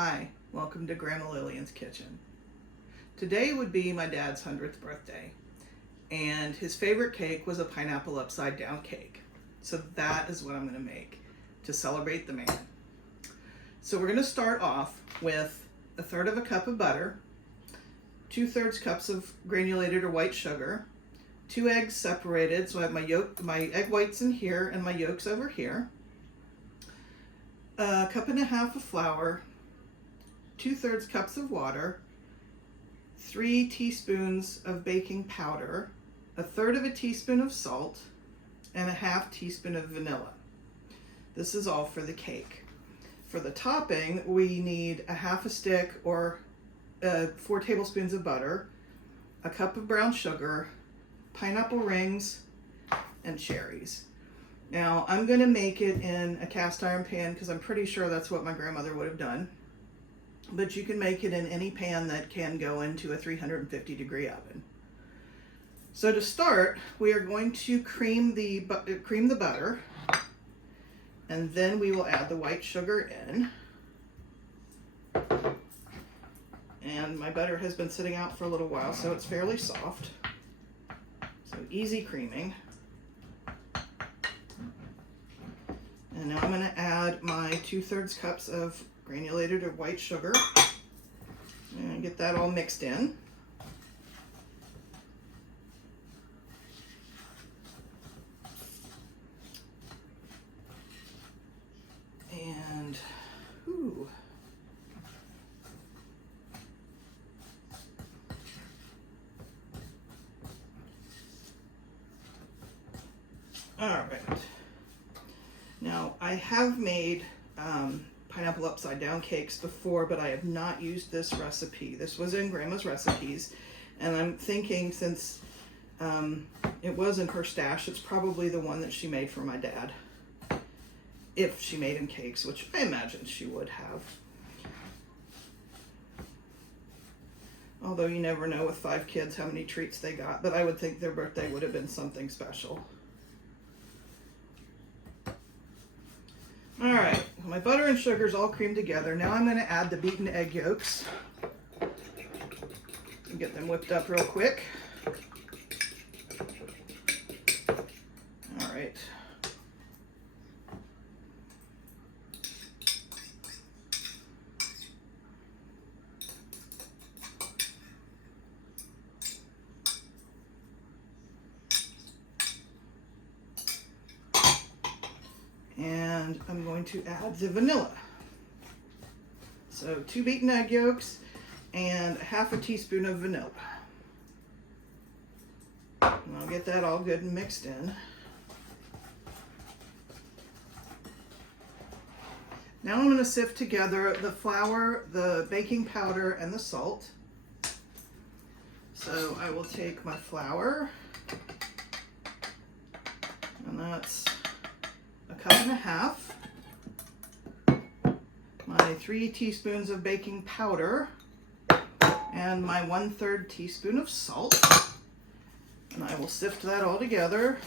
Hi, welcome to Grandma Lillian's Kitchen. Today would be my dad's 100th birthday, and his favorite cake was a pineapple upside down cake. So that is what I'm going to make to celebrate the man. So we're going to start off with 1/3 cup of butter, 2/3 cups of granulated or white sugar, 2 eggs separated, so I have my egg whites in here and my yolks over here, 1.5 cups of flour, 2/3 cups of water, 3 teaspoons of baking powder, 1/3 teaspoon of salt, and 1/2 teaspoon of vanilla. This is all for the cake. For the topping, we need 1/2 stick or 4 tablespoons of butter, 1 cup of brown sugar, pineapple rings, and cherries. Now, I'm going to make it in a cast iron pan because I'm pretty sure that's what my grandmother would have done. But you can make it in any pan that can go into a 350-degree oven. So to start, we are going to cream the butter, and then we will add the white sugar in. And my butter has been sitting out for a little while, so it's fairly soft. So easy creaming. And now I'm going to add my 2/3 cups of granulated or white sugar and get that all mixed in. And all right. Now I have made pineapple upside down cakes before, but I have not used this recipe. This was in Grandma's recipes, and I'm thinking since it was in her stash, it's probably the one that she made for my dad, if she made him cakes, which I imagine she would have. Although you never know with 5 kids how many treats they got, but I would think their birthday would have been something special. All right, my butter and sugar is all creamed together. Now I'm going to add the beaten egg yolks and get them whipped up real quick. All right. And I'm going to add the vanilla. So 2 beaten egg yolks and 1/2 teaspoon of vanilla. And I'll get that all good and mixed in. Now I'm going to sift together the flour, the baking powder, and the salt. So I will take my flour, and that's 1.5 cups, my 3 teaspoons of baking powder, and my 1/3 teaspoon of salt, and I will sift that all together.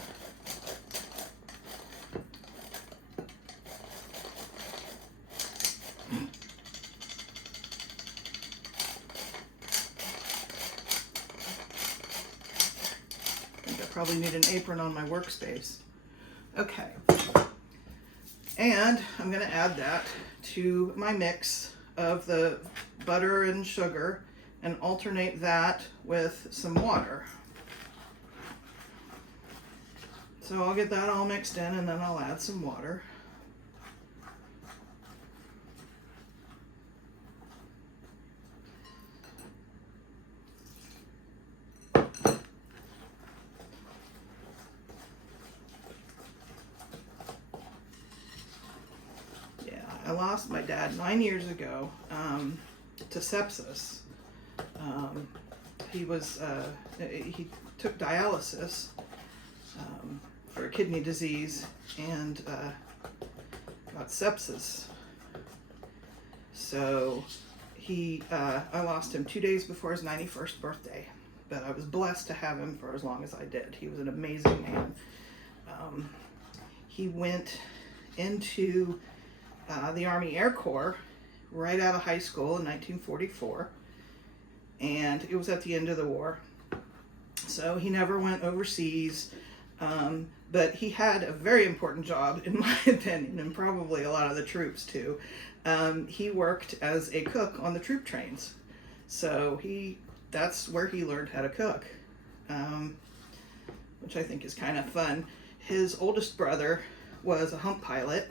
I think I probably need an apron on my workspace. Okay. And I'm going to add that to my mix of the butter and sugar and alternate that with some water. So I'll get that all mixed in, and then I'll add some water. I lost my dad 9 years ago to sepsis. He took dialysis for a kidney disease and got sepsis. So I lost him 2 days before his 91st birthday, but I was blessed to have him for as long as I did. He was an amazing man. He went into the Army Air Corps right out of high school in 1944, and it was at the end of the war. So he never went overseas, but he had a very important job, in my opinion, and probably a lot of the troops too. He worked as a cook on the troop trains. So that's where he learned how to cook, which I think is kind of fun. His oldest brother was a hump pilot,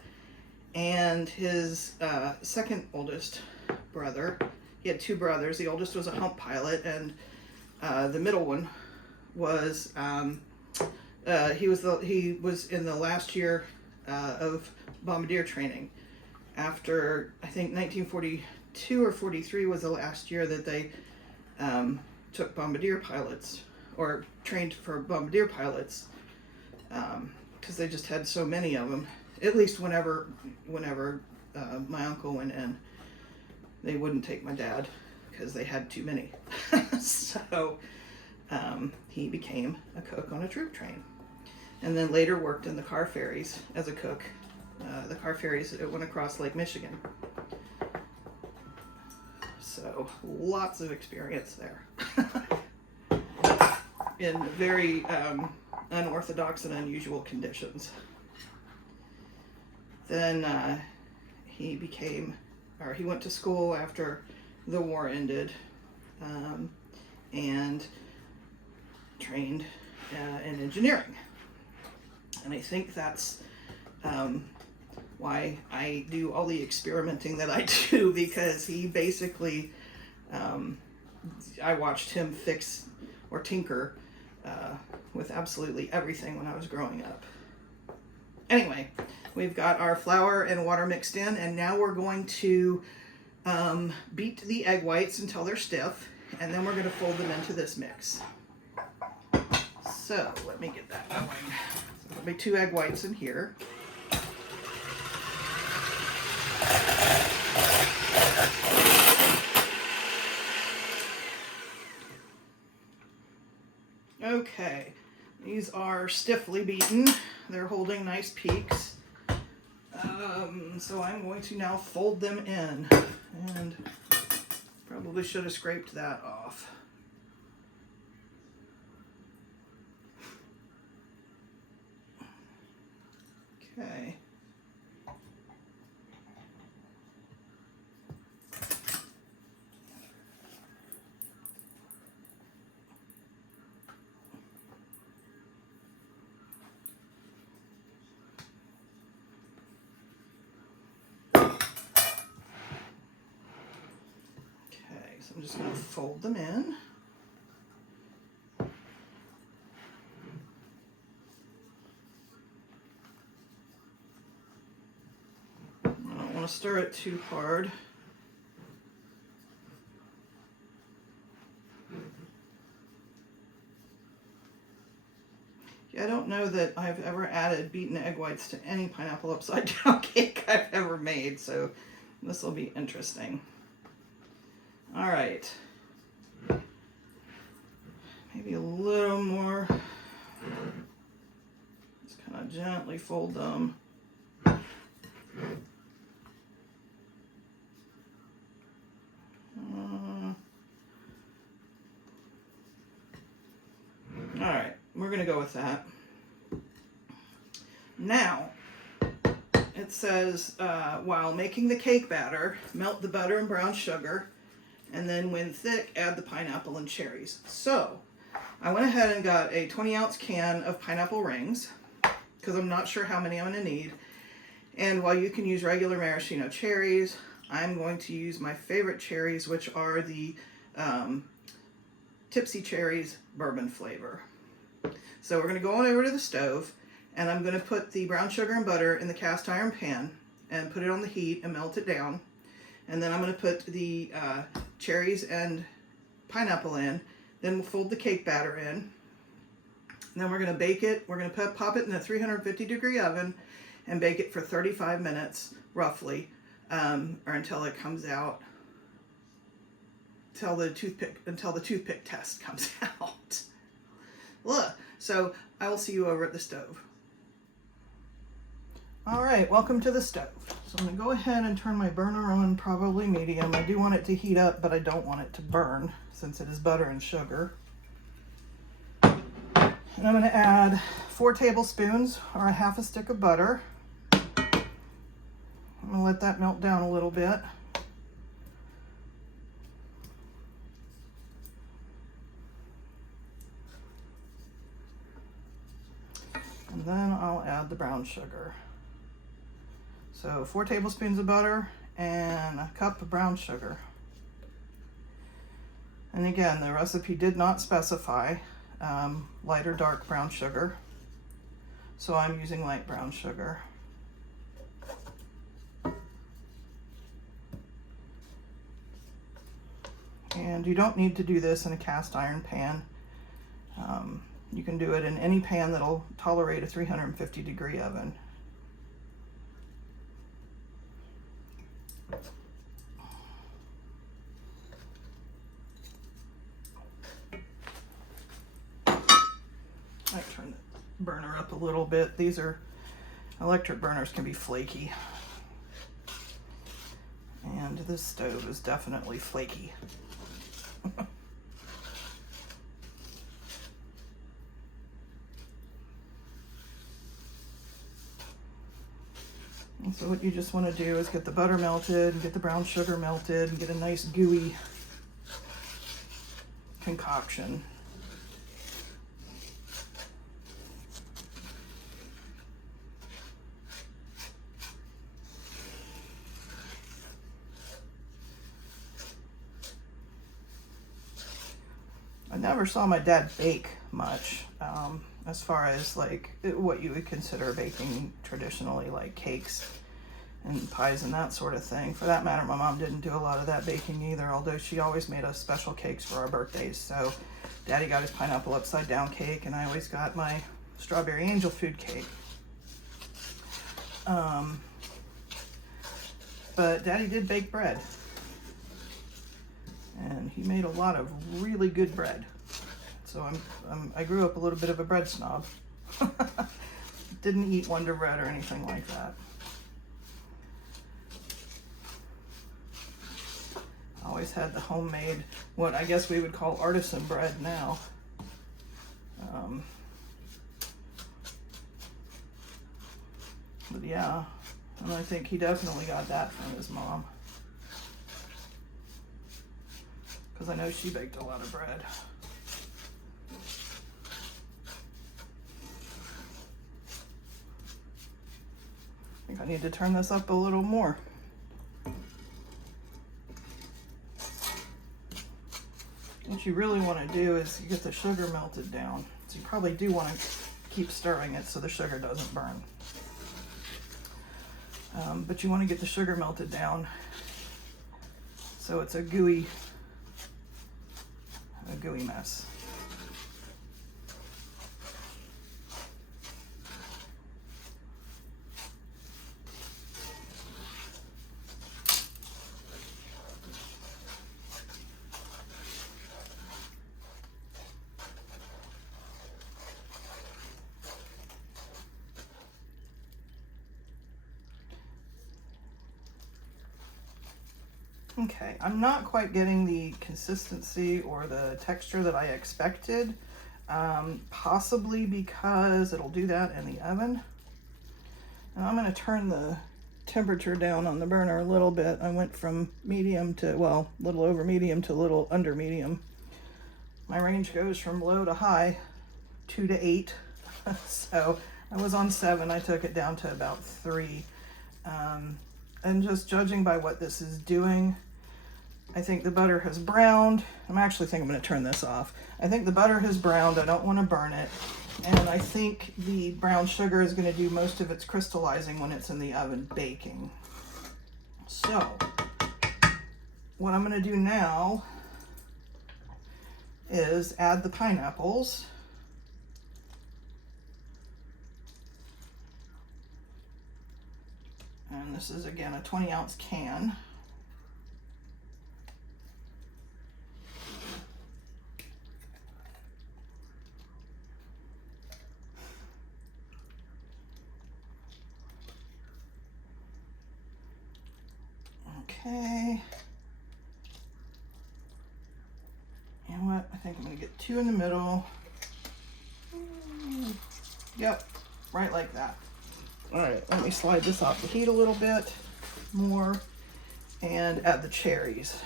and his second oldest brother, he had two brothers. The oldest was a hump pilot, and the middle one was he was in the last year of bombardier training. After, I think 1942 or 43 was the last year that they took bombardier pilots, or trained for bombardier pilots, because they just had so many of them. At least whenever my uncle went in, they wouldn't take my dad because they had too many. So he became a cook on a troop train, and then later worked in the car ferries as a cook. The car ferries that went across Lake Michigan. So lots of experience there in very unorthodox and unusual conditions. Then he went to school after the war ended, and trained in engineering. And I think that's why I do all the experimenting that I do, because he basically, I watched him fix or tinker with absolutely everything when I was growing up. Anyway, we've got our flour and water mixed in, and now we're going to beat the egg whites until they're stiff, and then we're going to fold them into this mix. So let me get that going. So there'll be 2 egg whites in here. Okay, these are stiffly beaten. They're holding nice peaks. So I'm going to now fold them in, and probably should have scraped that off. Okay. So I'm just going to fold them in. I don't want to stir it too hard. Yeah, I don't know that I've ever added beaten egg whites to any pineapple upside down cake I've ever made, so this will be interesting. All right, maybe a little more. Just kind of gently fold them. All right, we're gonna go with that. Now, it says, while making the cake batter, melt the butter and brown sugar, and then when thick, add the pineapple and cherries. So I went ahead and got a 20-ounce can of pineapple rings, because I'm not sure how many I'm going to need. And while you can use regular maraschino cherries, I'm going to use my favorite cherries, which are the Tbsp cherries bourbon flavor. So we're going to go on over to the stove, and I'm going to put the brown sugar and butter in the cast iron pan and put it on the heat and melt it down. And then I'm going to put the cherries and pineapple in. Then we'll fold the cake batter in. And then we're going to bake it. We're going to pop it in a 350-degree oven and bake it for 35 minutes, roughly, or until it comes out, until the toothpick test comes out. Look, so I will see you over at the stove. All right, welcome to the stove. So I'm gonna go ahead and turn my burner on, probably medium. I do want it to heat up, but I don't want it to burn since it is butter and sugar. And I'm gonna add 4 tablespoons or a half a stick of butter. I'm gonna let that melt down a little bit. And then I'll add the brown sugar. So 4 tablespoons of butter and a cup of brown sugar. And again, the recipe did not specify light or dark brown sugar, so I'm using light brown sugar. And you don't need to do this in a cast iron pan. You can do it in any pan that'll tolerate a 350-degree oven. I turn the burner up a little bit. These are electric burners, can be flaky. And this stove is definitely flaky. And so what you just want to do is get the butter melted and get the brown sugar melted and get a nice gooey concoction. I never saw my dad bake much, as far as like what you would consider baking traditionally, like cakes and pies and that sort of thing. For that matter, my mom didn't do a lot of that baking either, although she always made us special cakes for our birthdays. So Daddy got his pineapple upside down cake, and I always got my strawberry angel food cake. But Daddy did bake bread, and he made a lot of really good bread. So I grew up a little bit of a bread snob. Didn't eat Wonder Bread or anything like that. Always had the homemade, what I guess we would call artisan bread now. But yeah, and I think he definitely got that from his mom, because I know she baked a lot of bread. I think I need to turn this up a little more. What you really want to do is you get the sugar melted down. So you probably do want to keep stirring it so the sugar doesn't burn. But you want to get the sugar melted down so it's a gooey mess. Okay, I'm not quite getting the consistency or the texture that I expected, possibly because it'll do that in the oven. And I'm going to turn the temperature down on the burner a little bit. I went from medium to, well, a little over medium to a little under medium. My range goes from low to high, 2 to 8. So I was on 7, I took it down to about 3. And just judging by what this is doing, I think the butter has browned. I'm actually thinking I'm going to turn this off. I think the butter has browned. I don't want to burn it. And I think the brown sugar is going to do most of its crystallizing when it's in the oven baking. So what I'm going to do now is add the pineapples. And this is, again, a 20-ounce can. Okay. You know what? I think I'm going to get 2 in the middle. Yep, right like that. All right, let me slide this off the heat a little bit more and add the cherries.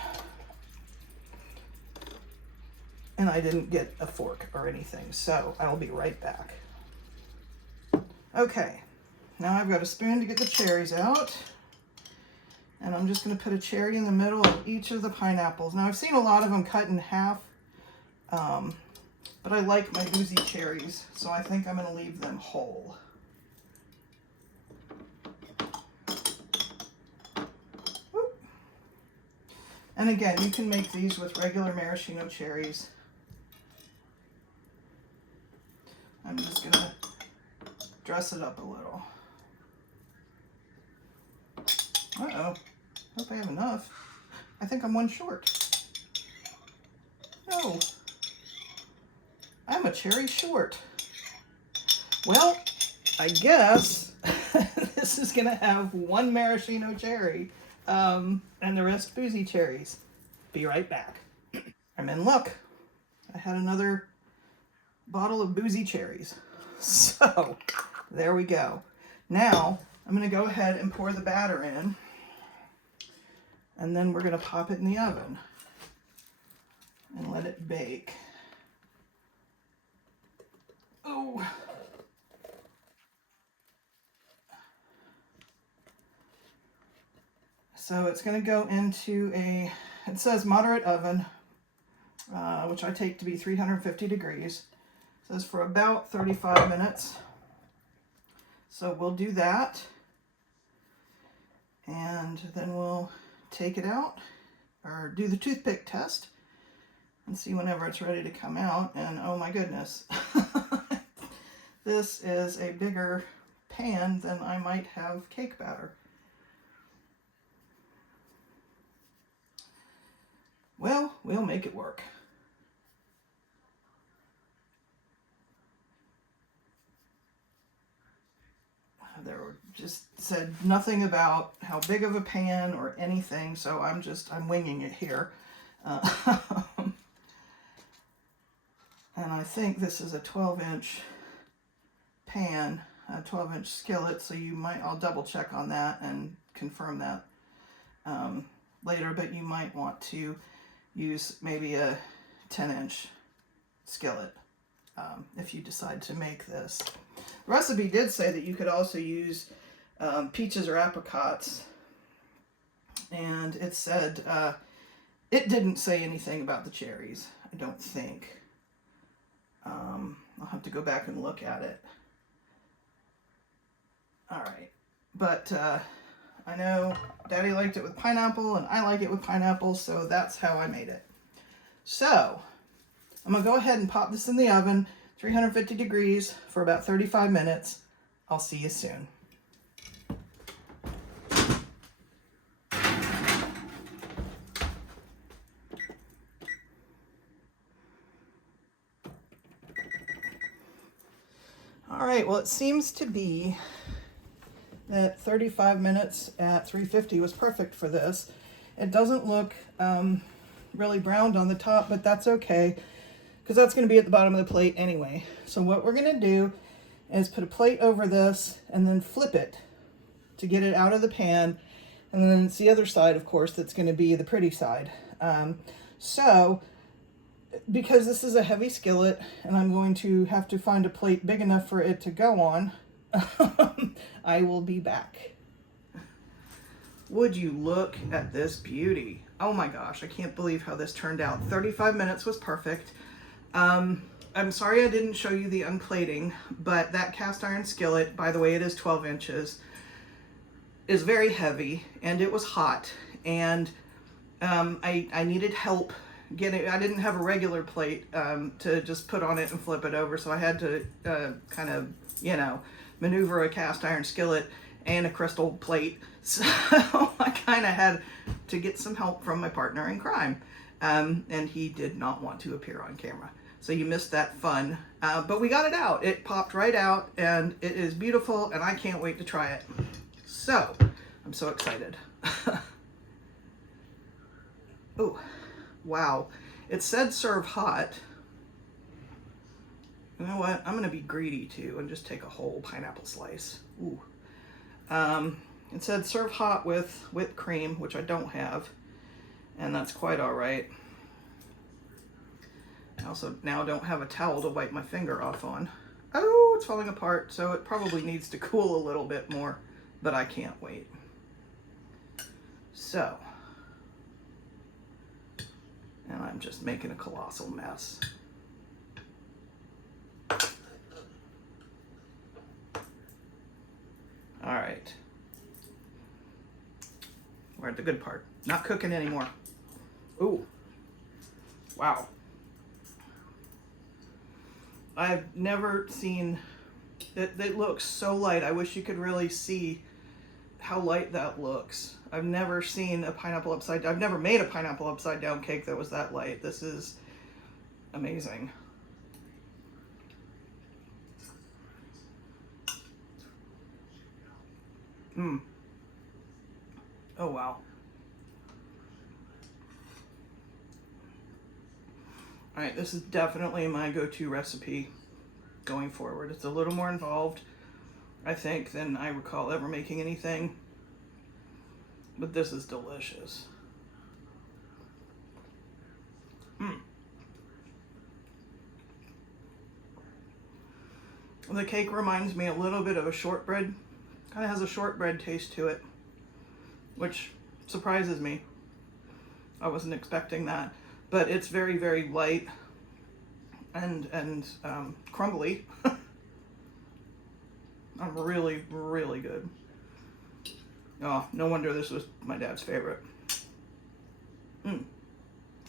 And I didn't get a fork or anything, so I'll be right back. Okay, now I've got a spoon to get the cherries out. And I'm just going to put a cherry in the middle of each of the pineapples. Now I've seen a lot of them cut in half, but I like my boozy cherries, so I think I'm going to leave them whole. Whoop. And again, you can make these with regular maraschino cherries. I'm just going to dress it up a little. Uh-oh. Hope I have enough. I think I'm one short. No. I'm a cherry short. Well, I guess this is going to have 1 maraschino cherry and the rest boozy cherries. Be right back. I'm in luck. I had another bottle of boozy cherries. So, there we go. Now, I'm going to go ahead and pour the batter in. And then we're going to pop it in the oven and let it bake. Oh. So it's going to go into it says moderate oven, which I take to be 350 degrees. It says for about 35 minutes. So we'll do that. And then we'll take it out or do the toothpick test and see whenever it's ready to come out. And oh my goodness, this is a bigger pan than I might have cake batter. Well, we'll make it work. There just said nothing about how big of a pan or anything, so I'm winging it here. And I think this is a 12-inch pan, a 12-inch skillet, so I'll double check on that and confirm that later, but you might want to use maybe a 10-inch skillet if you decide to make this. The recipe did say that you could also use peaches or apricots, and it said it didn't say anything about the cherries, I don't think. I'll have to go back and look at it. All right, but I know Daddy liked it with pineapple and I like it with pineapple, so that's how I made it. So I'm gonna go ahead and pop this in the oven, 350 degrees for about 35 minutes. I'll see you soon. All right, well, it seems to be that 35 minutes at 350 was perfect for this. It doesn't look really browned on the top, but that's okay, because that's going to be at the bottom of the plate anyway. So what we're going to do is put a plate over this and then flip it to get it out of the pan. And then it's the other side, of course, that's going to be the pretty side. So because this is a heavy skillet and I'm going to have to find a plate big enough for it to go on, I will be back. Would you look at this beauty? Oh my gosh, I can't believe how this turned out. 35 minutes was perfect. I'm sorry I didn't show you the unplating, but that cast iron skillet, by the way, it is 12 inches, is very heavy, and it was hot, and I needed help getting, I didn't have a regular plate to just put on it and flip it over, so I had to kind of, maneuver a cast iron skillet and a crystal plate. So I kind of had to get some help from my partner in crime, and he did not want to appear on camera. So you missed that fun, but we got it out. It popped right out, and it is beautiful, and I can't wait to try it. So I'm so excited. Oh, wow. It said serve hot. You know what? I'm going to be greedy too and just take a whole pineapple slice. Ooh. It said serve hot with whipped cream, which I don't have, and that's quite all right. I also now don't have a towel to wipe my finger off on. Oh, it's falling apart, so it probably needs to cool a little bit more, but I can't wait. So, and I'm just making a colossal mess. All right. We're at the good part. Not cooking anymore. Ooh. Wow. I've never seen it. It looks so light. I wish you could really see how light that looks. I've never seen a pineapple upside down. I've never made a pineapple upside down cake that was that light. This is amazing. Mmm. Oh, wow. All right, this is definitely my go-to recipe going forward. It's a little more involved, I think, than I recall ever making anything, but this is delicious. Mmm. The cake reminds me a little bit of a shortbread. Kind of has a shortbread taste to it, which surprises me. I wasn't expecting that, but it's very, very light and crumbly. Really, really good. Oh, no wonder this was my dad's favorite.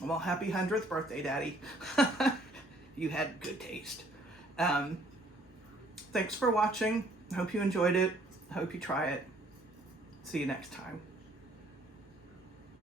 Well, happy 100th birthday, Daddy. You had good taste. Thanks for watching. I hope you enjoyed it. I hope you try it. See you next time.